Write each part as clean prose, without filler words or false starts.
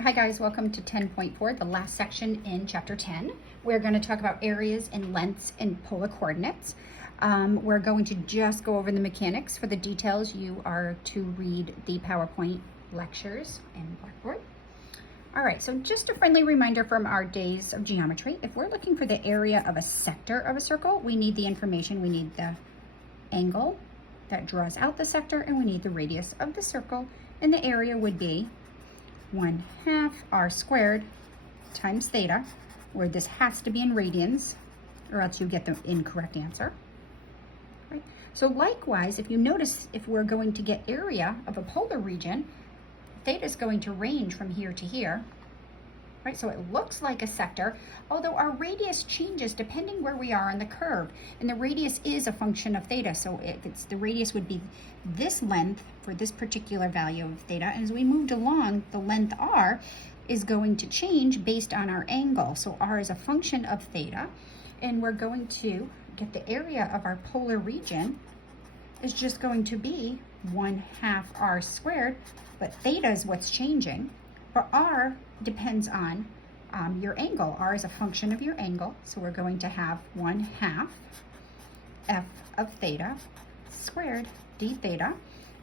Hi guys, welcome to 10.4, the last section in chapter 10. We're going to talk about areas and lengths and polar coordinates. We're going to just go over the mechanics. For the details, you are to read the PowerPoint lectures in Blackboard. All right, so just a friendly reminder from our days of geometry. If we're looking for the area of a sector of a circle, we need the information. We need the angle that draws out the sector, and we need the radius of the circle, and the area would be 1/2 r squared times theta, where this has to be in radians, or else you get the incorrect answer. Right? So likewise, if you notice, if we're going to get area of a polar region, theta is going to range from here to here. Right? So it looks like a sector, although our radius changes depending where we are on the curve. And the radius is a function of theta. So the radius would be this length for this particular value of theta. And as we moved along, the length r is going to change based on our angle. So r is a function of theta. And we're going to get the area of our polar region is just going to be 1/2 r squared, but theta is what's changing. But r depends on your angle. R is a function of your angle. So we're going to have 1/2 f of theta squared d theta.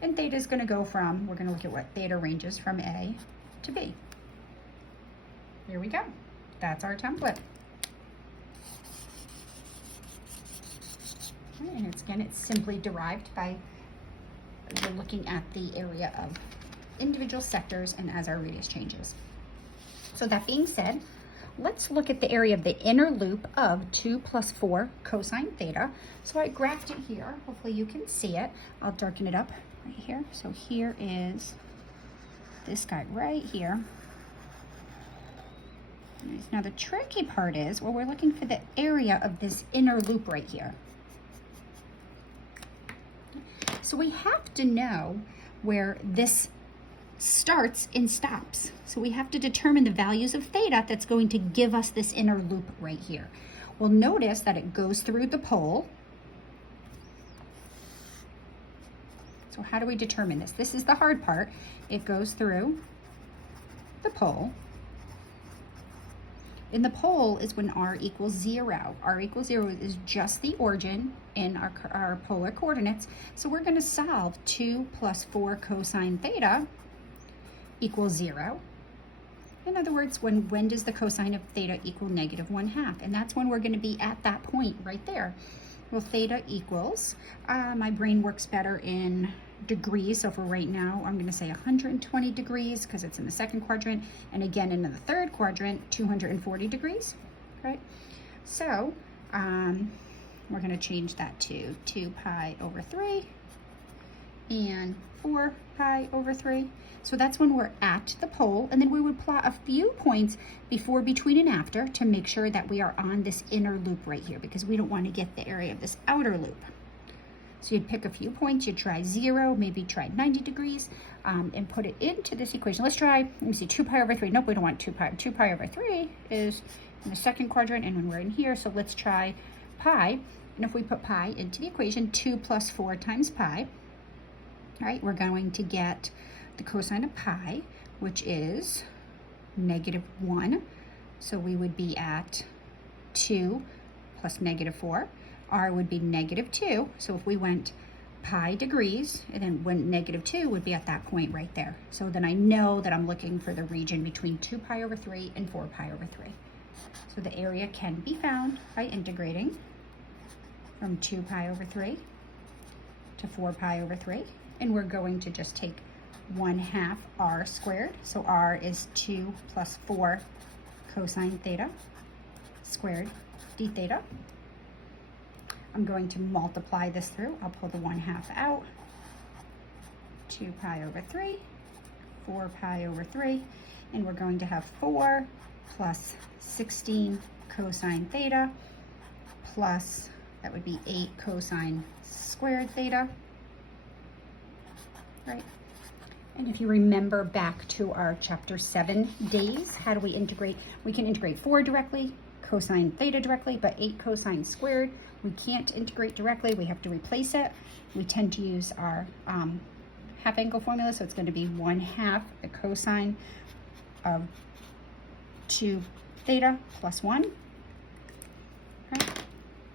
And theta is going to go from, we're going to look at what theta ranges from A to B. Here we go. That's our template. And it's simply derived by we're looking at the area of individual sectors and as our radius changes. So that being said, let's look at the area of the inner loop of 2 plus 4 cosine theta. So I graphed it here. Hopefully you can see it. I'll darken it up right here. So here is this guy right here. Now the tricky part is, well, we're looking for the area of this inner loop right here. So we have to know where this starts and stops. So we have to determine the values of theta that's going to give us this inner loop right here. Well, notice that it goes through the pole. So how do we determine this? This is the hard part. It goes through the pole. And the pole is when r equals 0. R equals 0 is just the origin in our polar coordinates. So we're going to solve 2 plus 4 cosine theta equals 0. In other words, when does the cosine of theta equal -1/2? And that's when we're going to be at that point right there. Well, theta equals, my brain works better in degrees, so for right now, I'm going to say 120 degrees because it's in the second quadrant, and again in the third quadrant, 240 degrees, right? So we're going to change that to 2 pi over 3 and 4 pi over 3. So that's when we're at the pole, and then we would plot a few points before, between, and after to make sure that we are on this inner loop right here, because we don't want to get the area of this outer loop. So you'd pick a few points, you'd try 0, maybe try 90 degrees, and put it into this equation. Let's try, let me see, 2 pi over 3. Nope, we don't want 2 pi. 2 pi over 3 is in the second quadrant, and when we're in here, so let's try pi. And if we put pi into the equation, 2 plus 4 times pi, all right, we're going to get the cosine of pi, which is -1. So we would be at 2 plus -4. R would be -2. So if we went pi degrees, and then when -2 would be at that point right there. So then I know that I'm looking for the region between 2 pi over 3 and 4 pi over 3. So the area can be found by integrating from 2 pi over 3 to 4 pi over 3. And we're going to just take 1/2 r squared. So r is 2 plus 4 cosine theta squared d theta. I'm going to multiply this through. I'll pull the 1/2 out. 2 pi over 3, 4 pi over 3, and we're going to have 4 plus 16 cosine theta plus, that would be 8 cosine squared theta, right? And if you remember back to our chapter 7 days, how do we integrate? We can integrate 4 directly, cosine theta directly, but 8 cosine squared, we can't integrate directly. We have to replace it. We tend to use our half angle formula, so it's going to be 1/2 the cosine of 2 theta plus 1. Right?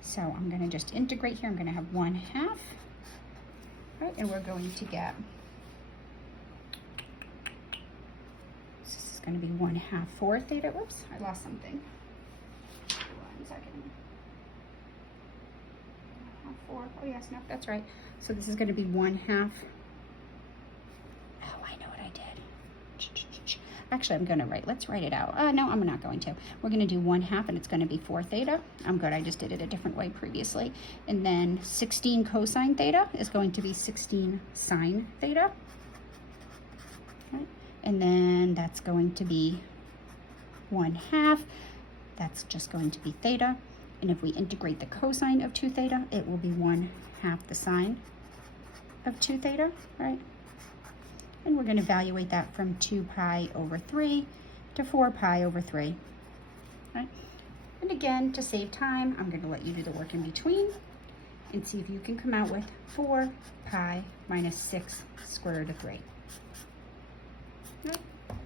So I'm going to just integrate here. I'm going to have 1/2. Right? And we're going to get, this is going to be 1/2 4 theta. Whoops, I lost something. 1 second. 1/2 4. Oh yes, no, that's right. So this is going to be 1/2. Oh, I know what I did. Actually, I'm going to let's write it out. No, I'm not going to. We're going to do 1/2 and it's going to be 4 theta. I'm good. I just did it a different way previously. And then 16 cosine theta is going to be 16 sine theta. Okay. And then that's going to be 1/2. That's just going to be theta. And if we integrate the cosine of 2 theta, it will be 1/2 the sine of 2 theta, right? And we're going to evaluate that from 2 pi over 3 to 4 pi over 3. Right? And again, to save time, I'm going to let you do the work in between and see if you can come out with 4 pi minus 6 square root of 3. Right? All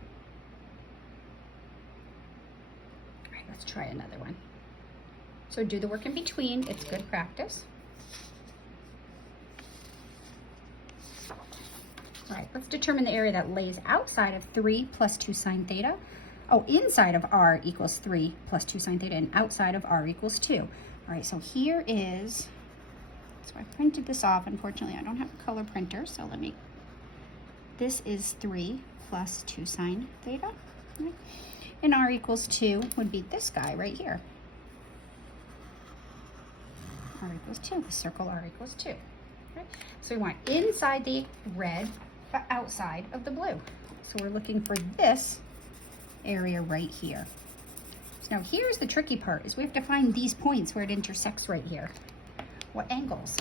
right, let's try another one. So do the work in between. It's good practice. All right, let's determine the area that lays outside of 3 plus 2 sine theta. Oh, inside of r equals 3 plus 2 sine theta and outside of r equals 2. All right, so here is, so I printed this off. Unfortunately, I don't have a color printer, so this is 3 plus 2 sine theta. Right? And r equals 2 would be this guy right here. R equals 2, the circle r equals 2. Right? So we want inside the red, but outside of the blue. So we're looking for this area right here. So now here's the tricky part, is we have to find these points where it intersects right here. What angles?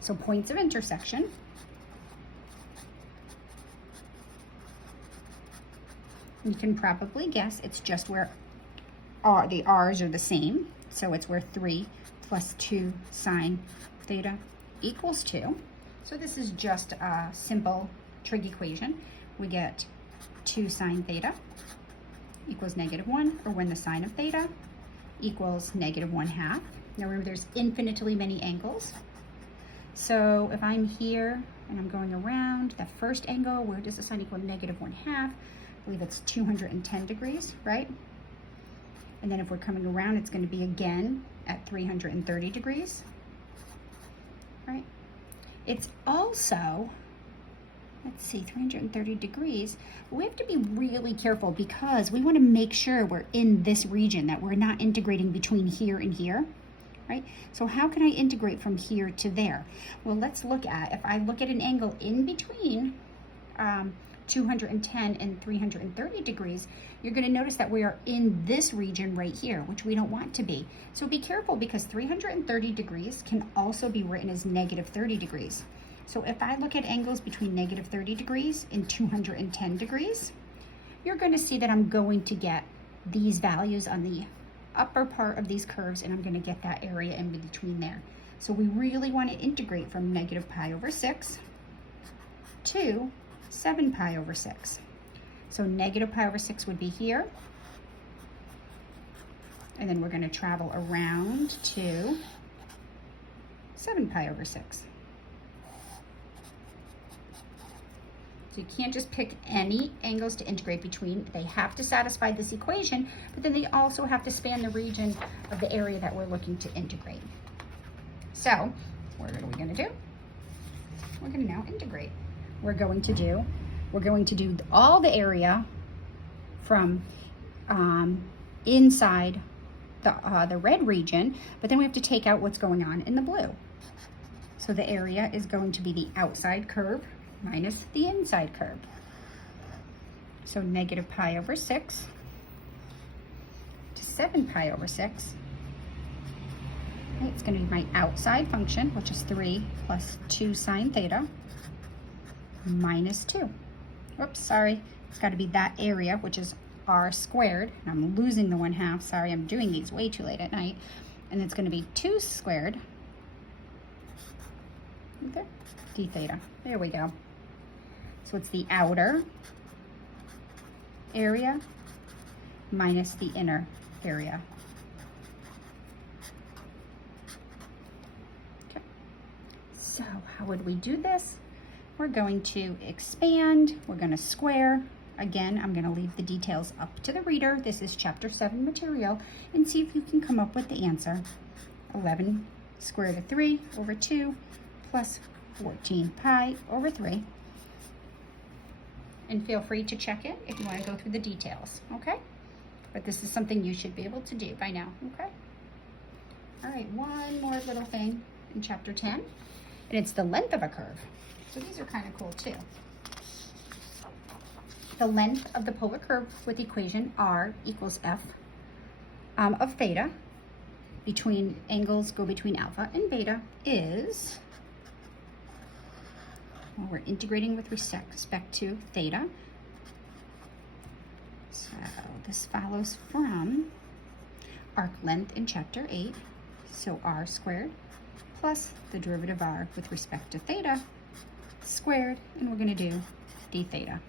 So points of intersection. You can probably guess it's just where the r's are the same. So it's where 3 plus 2 sine theta equals 2. So this is just a simple trig equation. We get 2 sine theta equals -1, or when the sine of theta equals -1/2. Now remember, there's infinitely many angles. So if I'm here and I'm going around, the first angle, where does the sine equal -1/2? I believe it's 210 degrees, right? And then if we're coming around, it's going to be again at 330 degrees, right? It's also, let's see, 330 degrees. We have to be really careful because we want to make sure we're in this region, that we're not integrating between here and here, right? So how can I integrate from here to there? Well, let's look at, if I look at an angle in between 210 and 330 degrees, you're going to notice that we are in this region right here, which we don't want to be. So be careful, because 330 degrees can also be written as -30 degrees. So if I look at angles between -30 degrees and 210 degrees, you're going to see that I'm going to get these values on the upper part of these curves, and I'm going to get that area in between there. So we really want to integrate from -pi/6 to 7 pi over 6. So -pi/6 would be here. And then we're going to travel around to 7 pi over 6. So you can't just pick any angles to integrate between. They have to satisfy this equation, but then they also have to span the region of the area that we're looking to integrate. So what are we going to do? We're going to now integrate. We're going to do all the area from inside the red region, but then we have to take out what's going on in the blue. So the area is going to be the outside curve minus the inside curve. So -pi/6 to 7 pi over 6. Okay, it's going to be my outside function, which is 3 plus 2 sine theta minus 2. Whoops, sorry. It's got to be that area, which is r squared. And I'm losing the 1/2. Sorry, I'm doing these way too late at night. And it's going to be 2 squared. Okay, d theta. There we go. So it's the outer area minus the inner area. Okay. So how would we do this? We're going to expand, we're going to square. Again, I'm going to leave the details up to the reader. This is chapter 7 material, and see if you can come up with the answer. 11 square root of 3 over 2 plus 14 pi over 3. And feel free to check it if you want to go through the details, okay? But this is something you should be able to do by now, okay? All right, one more little thing in chapter 10, and it's the length of a curve. So these are kind of cool too. The length of the polar curve with the equation r equals f of theta between angles go between alpha and beta is, well, we're integrating with respect to theta. So this follows from arc length in chapter 8, so r squared plus the derivative of r with respect to theta squared, and we're going to do d theta.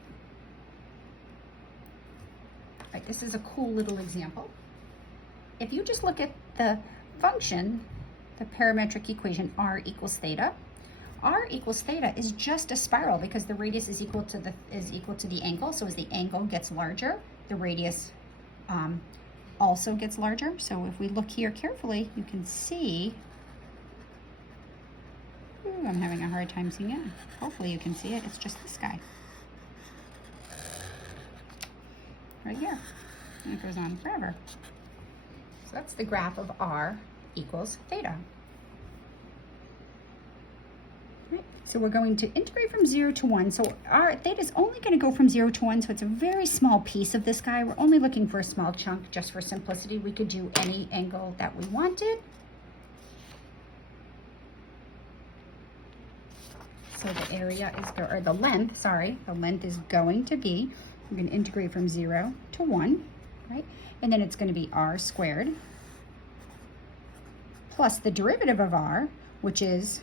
All right, this is a cool little example. If you just look at the function, the parametric equation r equals theta, r equals theta is just a spiral because the radius is equal to the angle. So as the angle gets larger, the radius also gets larger. So if we look here carefully, you can see. Ooh, I'm having a hard time seeing it. Hopefully you can see it. It's just this guy right here, and it goes on forever. So that's the graph of r equals theta. Right. So we're going to integrate from 0 to 1. So our theta is only going to go from 0 to 1, so it's a very small piece of this guy. We're only looking for a small chunk. Just for simplicity, we could do any angle that we wanted. So the area is, or the length, sorry, the length is going to be, we're going to integrate from 0 to 1, right? And then it's going to be r squared plus the derivative of r, which is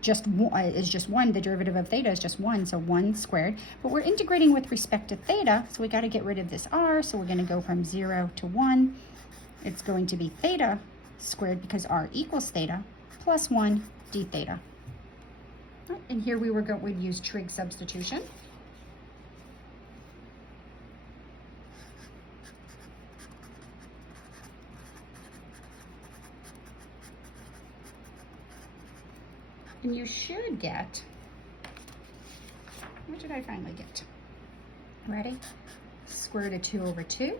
just 1. The derivative of theta is just 1, so 1 squared. But we're integrating with respect to theta, so we got to get rid of this r, so we're going to go from 0 to 1. It's going to be theta squared because r equals theta plus 1 d theta. Right, and here we'd use trig substitution. And you should get, what did I finally get? Ready? Square root of 2 over 2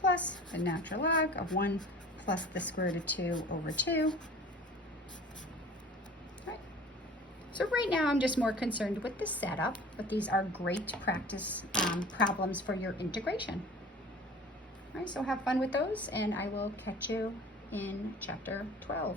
plus the natural log of 1 plus the square root of 2 over 2. Right. So right now I'm just more concerned with the setup, but these are great practice problems for your integration. All right, so have fun with those, and I will catch you in chapter 12.